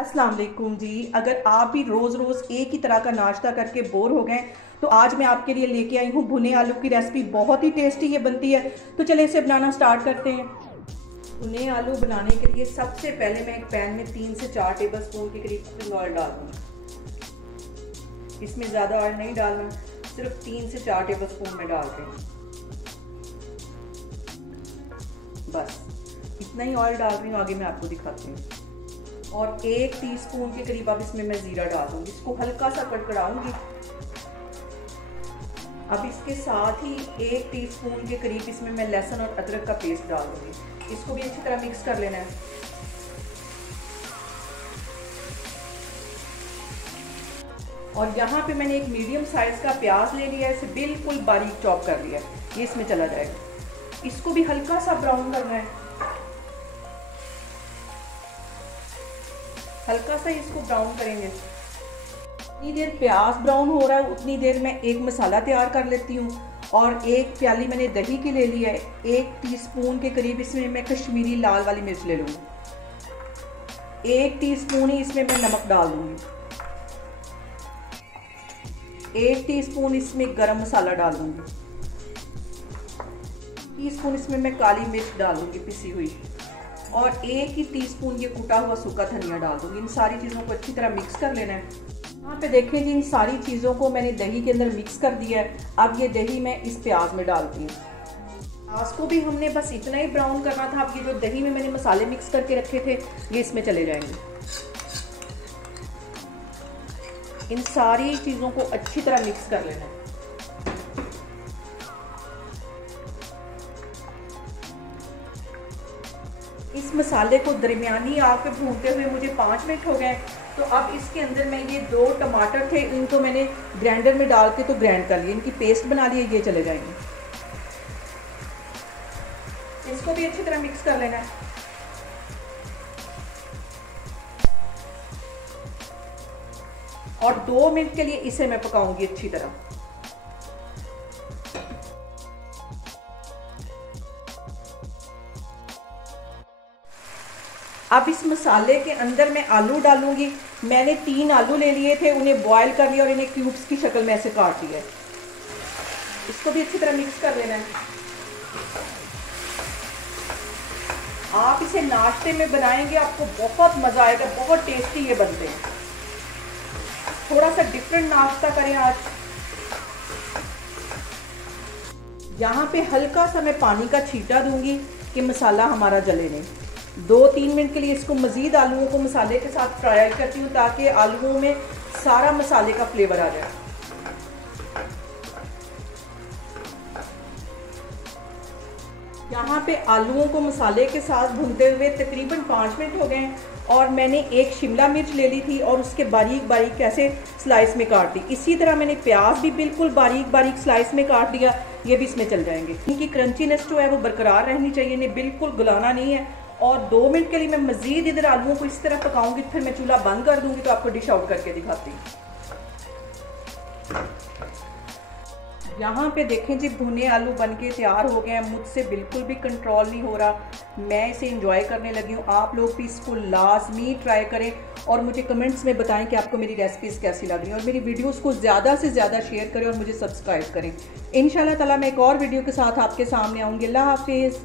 अस्सलाम वालेकुम जी। अगर आप भी रोज़ रोज़ एक ही तरह का नाश्ता करके बोर हो गए तो आज मैं आपके लिए लेके आई हूँ भुने आलू की रेसिपी। बहुत ही टेस्टी ये बनती है, तो चले इसे बनाना स्टार्ट करते हैं। भुने आलू बनाने के लिए सबसे पहले मैं एक पैन में 3 से 4 टेबल स्पून के करीब कुकिंग ऑयल डाल दूँगी। इसमें ज़्यादा ऑयल नहीं डालना, सिर्फ 3 से 4 टेबल स्पून में डाल रही हूँ। बस इतना ही ऑयल डाल रही हूँ, आगे मैं आपको दिखाती हूँ। और 1 टीस्पून के करीब अब इसमें मैं जीरा डाल दूंगी। इसको हल्का सा कड़कड़ाऊंगी। अब इसके साथ ही 1 टीस्पून के करीब इसमें मैं लहसुन और अदरक का पेस्ट डाल दूंगी। इसको भी अच्छी तरह मिक्स कर लेना है। और यहाँ पे मैंने एक मीडियम साइज का प्याज ले लिया है, इसे बिल्कुल बारीक चॉप कर लिया है। ये इसमें चला जाएगा। इसको भी हल्का सा ब्राउन करना है, हल्का सा इसको ब्राउन करेंगे। जितनी देर प्याज ब्राउन हो रहा है उतनी देर मैं एक मसाला तैयार कर लेती हूँ। और 1 प्याली मैंने दही की ले ली है। 1 टीस्पून के करीब इसमें मैं कश्मीरी लाल वाली मिर्च ले लूँगी। 1 टीस्पून ही इसमें मैं नमक डाल दूँगी। 1 टीस्पून इसमें गरम मसाला डाल दूँगी। टीस्पून इसमें मैं काली मिर्च डाल दूँगी पिसी हुई। और 1 ही टीस्पून ये कुटा हुआ सूखा धनिया डाल दूंगी। इन सारी चीज़ों को अच्छी तरह मिक्स कर लेना है। यहाँ पे देखें जी, इन सारी चीज़ों को मैंने दही के अंदर मिक्स कर दिया है। अब ये दही मैं इस प्याज में डालती हूँ। प्याज को भी हमने बस इतना ही ब्राउन करना था। अब ये जो दही में मैंने मसाले मिक्स करके रखे थे ये इसमें चले जाएंगे। इन सारी चीज़ों को अच्छी तरह मिक्स कर लेना है। इस मसाले को दरमियानी आग पे भूनते हुए मुझे 5 मिनट हो गए। तो अब इसके अंदर मैं ये 2 टमाटर थे, इनको मैंने ग्राइंडर में डाल के तो ग्राइंड कर लिए, इनकी पेस्ट बना ली है। ये चले जाएंगे। इसको भी अच्छी तरह मिक्स कर लेना है। और 2 मिनट के लिए इसे मैं पकाऊंगी अच्छी तरह। अब इस मसाले के अंदर मैं आलू डालूंगी। मैंने 3 आलू ले लिए थे, उन्हें बॉईल कर लिया और इन्हें क्यूब्स की शक्ल में ऐसे काट लिया है। इसको भी अच्छी तरह मिक्स कर लेना है। आप इसे नाश्ते में बनाएंगे, आपको बहुत मज़ा आएगा। बहुत टेस्टी ये बनते हैं। थोड़ा सा डिफरेंट नाश्ता करें आज। यहाँ पे हल्का सा मैं पानी का छींटा दूंगी कि मसाला हमारा जले नहीं। 2-3 मिनट के लिए इसको मज़ीद आलूओं को मसाले के साथ फ्राई करती हूँ ताकि आलूओं में सारा मसाले का फ्लेवर आ जाए। यहाँ पे आलूओं को मसाले के साथ भूनते हुए तकरीबन 5 मिनट हो गए हैं। और मैंने 1 शिमला मिर्च ले ली थी और उसके बारीक बारीक ऐसे स्लाइस में काट दी। इसी तरह मैंने प्याज भी बिल्कुल बारीक बारीक स्लाइस में काट दिया। ये भी इसमें चल जाएंगे। इनकी क्रंचीनेस जो है वो बरकरार रहनी चाहिए, इन्हें बिल्कुल गलाना नहीं है। और 2 मिनट के लिए मैं मज़ीद इधर आलूओं को इस तरह पकाऊंगी, फिर मैं चूल्हा बंद कर दूंगी तो आपको डिश आउट करके दिखाती हूँ। यहाँ पे देखें जी, भुने आलू बनके तैयार हो गए हैं। मुझसे बिल्कुल भी कंट्रोल नहीं हो रहा, मैं इसे एंजॉय करने लगी हूँ। आप लोग भी इसको लाजमी ट्राई करें और मुझे कमेंट्स में बताएं कि आपको मेरी रेसिपीज़ कैसी लग रही हैं। और मेरी वीडियोस को ज़्यादा से ज़्यादा शेयर करें और मुझे सब्सक्राइब करें। इंशाल्लाह ताला मैं एक और वीडियो के साथ आपके सामने आऊँगी। अल्लाह हाफिज़।